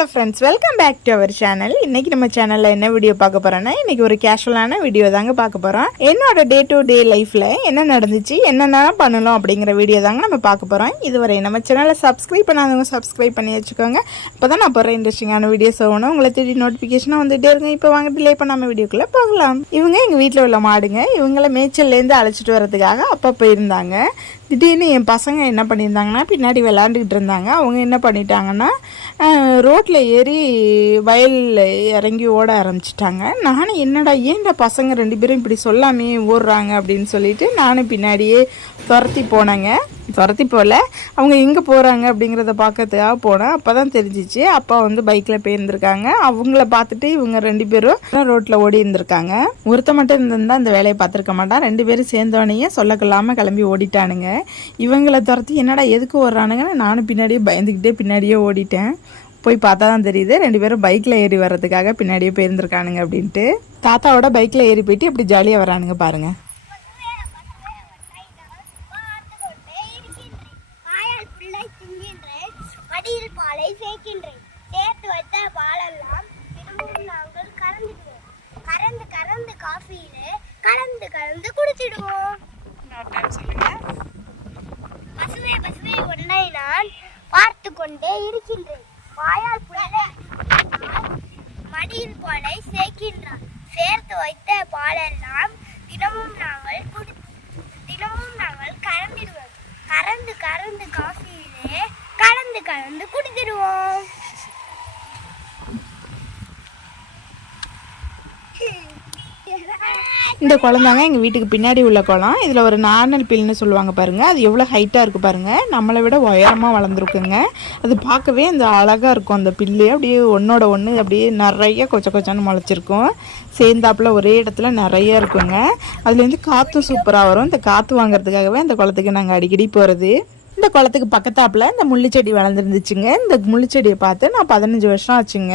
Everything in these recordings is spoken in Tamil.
Hello friends, welcome back to our channel. இன்றைக்கி நம்ம சேனலில் என்ன வீடியோ பார்க்க போகிறோன்னா, இன்றைக்கி ஒரு கேஷுவலான வீடியோ தாங்க பார்க்க போகிறோம். என்னோட டே டு டே லைஃப்பில் என்ன நடந்துச்சு, என்னென்ன பண்ணணும் அப்படிங்கிற வீடியோ தாங்க நம்ம பார்க்க போகிறோம். இதுவரை நம்ம சேனலை சப்ஸ்கிரைப் பண்ணாதவங்க சப்ஸ்கிரைப் பண்ணி வச்சுக்கோங்க. அப்போ தான் நான் போகிற இன்ட்ரெஸ்டிங்கான வீடியோஸ் ஆகணும் உங்களை தேடி நோட்டிஃபிகேஷனாக வந்துகிட்டே இருங்க. இப்போ வாங்க டிலே பண்ணாமல் வீடியோக்குள்ளே போகலாம். இவங்க எங்கள் வீட்டில் உள்ள மாடுங்க. இவங்களை மேய்ச்சல்லேருந்து அழைச்சிட்டு வரதுக்காக அப்பா போயிருந்தாங்க. திடீர்னு என் பசங்க என்ன பண்ணியிருந்தாங்கன்னா, பின்னாடி விளாண்டுக்கிட்டு இருந்தாங்க. அவங்க என்ன பண்ணிட்டாங்கன்னா, ரோட்டில் ஏறி வயலில் இறங்கி ஓட ஆரம்பிச்சிட்டாங்க. நானும் என்னடா ஏன்டா பசங்க 2 பேரும் இப்படி சொல்லாமே ஓடுறாங்க அப்படின்னு சொல்லிட்டு நானும் பின்னாடியே துரத்தி போனேங்க. துரத்தி போகல, அவங்க எங்கே போகிறாங்க அப்படிங்கிறத பார்க்கறதுக்காக போனேன். அப்போ தான் தெரிஞ்சிச்சு அப்பா வந்து பைக்கில் போயிருந்துருக்காங்க. அவங்கள பார்த்துட்டு இவங்க 2 பேரும் ரோட்டில் ஓடி இருந்திருக்காங்க. ஒருத்த மட்டும் இருந்திருந்தால் அந்த வேலையை பார்த்துருக்க மாட்டான். 2 பேரும் சேர்ந்தோடனே சொல்லக்கொள்ளாமல் கிளம்பி ஓடிட்டானுங்க. இவங்களை துரத்தி என்னடா எதுக்கு ஓடுறானுங்கன்னு நானும் பின்னாடியே பயந்துக்கிட்டே பின்னாடியே ஓடிட்டேன். போய் பார்த்தா தான் தெரியுது 2 பேரும் பைக்கில் ஏறி வர்றதுக்காக பின்னாடியே போயிருந்துருக்கானுங்க அப்படின்ட்டு. தாத்தாவோட பைக்கில் ஏறி போயிட்டு இப்படி ஜாலியாக வரானுங்க பாருங்கள். சேர்த்து வைத்த பாலெல்லாம் திரும்பவும் நாங்கள் கறந்து கறந்து காஃபியில கலந்து கலந்து குடிச்சிடுவோம். பசுவே பசுவே உன்னை நான் பார்த்து கொண்டே இருக்கின்றேன். வாயால் புள்ள மடியில் பாலை சேர்க்கின்றான். சேர்த்து வைத்த பாலெல்லாம் தினமும் நாங்கள் கறந்திடுவோம். கறந்து கறந்து காஃபியிலே கலந்து கலந்து குடிச்சிடுவோம். இந்த குளம் தாங்க எங்கள் வீட்டுக்கு பின்னாடி உள்ள குளம். இதில் ஒரு நார்னல் பில்னு சொல்லுவாங்க பாருங்கள். அது எவ்வளோ ஹைட்டாக இருக்குது பாருங்கள். நம்மளை விட உயரமாக வளர்ந்துருக்குங்க. அது பார்க்கவே இந்த அழகாக இருக்கும். அந்த பில்லு அப்படியே ஒன்றோட ஒன்று அப்படியே நிறைய கொச்ச கொச்சான்னு முளைச்சிருக்கும். சேர்ந்தாப்பில் ஒரே இடத்துல நிறைய இருக்குங்க. அதுலேருந்து காற்றும் சூப்பராக வரும். இந்த காற்று வாங்குறதுக்காகவே அந்த குளத்துக்கு நாங்கள் அடிக்கடி போகிறது. இந்த குளத்துக்கு பக்கத்தாப்பில் இந்த முள்ளுச்செடி வளர்ந்துருந்துச்சுங்க. இந்த முள்ளுச்செடியை பார்த்து நான் 15 வருஷம் ஆச்சுங்க.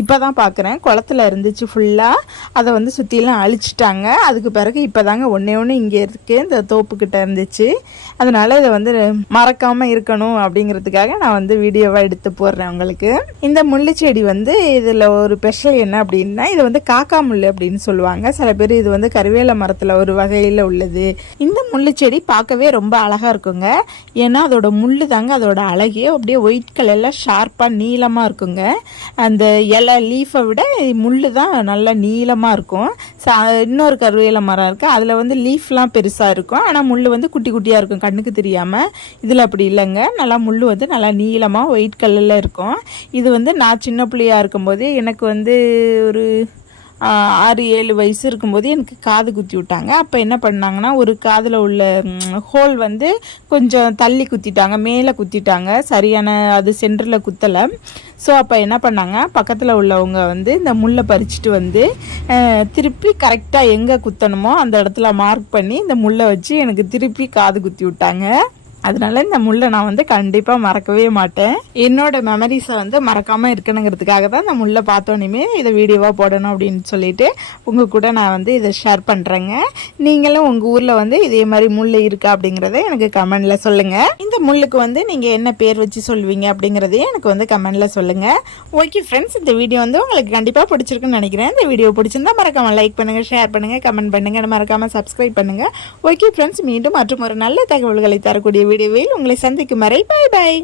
இப்போ தான் பார்க்குறேன். குளத்துல இருந்துச்சு ஃபுல்லாக. அதை வந்து சுற்றிலாம் அழிச்சிட்டாங்க. அதுக்கு பிறகு இப்போ தாங்க ஒன்று இங்கே இருக்குது. இந்த தோப்புக்கிட்ட இருந்துச்சு. அதனால் இதை வந்து மறக்காமல் இருக்கணும் அப்படிங்கிறதுக்காக நான் வந்து வீடியோவாக எடுத்து போடுறேன் உங்களுக்கு. இந்த முள்ளுச்செடி வந்து இதில் ஒரு ஸ்பெஷல் என்ன அப்படின்னா, இது வந்து காக்கா முள் அப்படின்னு சொல்லுவாங்க. சில பேர் இது வந்து கருவேல மரத்தில் ஒரு வகையில் உள்ளது. இந்த முள்ளுச்செடி பார்க்கவே ரொம்ப அழகாக இருக்குங்க. ஏன்னா அதோட முள்ளு தாங்க அதோட அழகே. அப்படியே ஒயிட் கலரில் ஷார்ப்பாக நீளமாக இருக்குங்க. அந்த இலை லீஃபை விட முள்ளு தான் நல்லா நீளமாக இருக்கும். இன்னொரு கருவேல மரம் இருக்குது. அதில் வந்து லீஃப்லாம் பெருசாக இருக்கும். ஆனால் முள் வந்து குட்டி குட்டியாக இருக்கும் கண்ணுக்கு தெரியாமல். இதில் அப்படி இல்லைங்க. நல்லா முள் வந்து நல்லா நீளமாக ஒயிட் கலரில் இருக்கும். இது வந்து நான் சின்ன பிள்ளையாக இருக்கும்போது எனக்கு வந்து ஒரு 6-7 வயசு இருக்கும்போது எனக்கு காது குத்தி விட்டாங்க. அப்போ என்ன பண்ணாங்கன்னா, ஒரு காதில் உள்ள ஹோல் வந்து கொஞ்சம் தள்ளி குத்திட்டாங்க, மேலே குத்திட்டாங்க. சரியான அது சென்டரில் குத்தலை. ஸோ அப்போ என்ன பண்ணாங்க, பக்கத்தில் உள்ளவங்க வந்து இந்த முள்ளை பறிச்சுட்டு வந்து திருப்பி கரெக்டாக எங்கே குத்தணுமோ அந்த இடத்துல மார்க் பண்ணி இந்த முள்ளை வச்சு எனக்கு திருப்பி காது குத்தி விட்டாங்க. அதனால இந்த முள்ளை நான் வந்து கண்டிப்பாக மறக்கவே மாட்டேன். என்னோட மெமரிஸை வந்து மறக்காமல் இருக்கணுங்கிறதுக்காக தான் இந்த முள்ளை பார்த்தோன்னே இதை வீடியோவாக போடணும் அப்படின்னு சொல்லிட்டு உங்கள் கூட நான் வந்து இதை ஷேர் பண்ணுறேங்க. நீங்களும் உங்கள் ஊரில் வந்து இதே மாதிரி முள் இருக்கா அப்படிங்கிறத எனக்கு கமெண்டில் சொல்லுங்கள். இந்த முள்ளுக்கு வந்து நீங்கள் என்ன பேர் வச்சு சொல்லுவீங்க அப்படிங்கிறதையும் எனக்கு வந்து கமெண்டில் சொல்லுங்கள். ஓகே ஃப்ரெண்ட்ஸ், இந்த வீடியோ வந்து உங்களுக்கு கண்டிப்பாக பிடிச்சிருக்குன்னு நினைக்கிறேன். இந்த வீடியோ பிடிச்சிருந்தா மறக்காமல் லைக் பண்ணுங்கள், ஷேர் பண்ணுங்கள், கமெண்ட் பண்ணுங்கள், மறக்காமல் சப்ஸ்கிரைப் பண்ணுங்கள். ஓகே ஃப்ரெண்ட்ஸ், மீண்டும் மற்றும் ஒரு நல்ல தகவல்களை தரக்கூடிய வீடியோவில் உங்களை சந்திக்கும் வரை பாய் பாய்.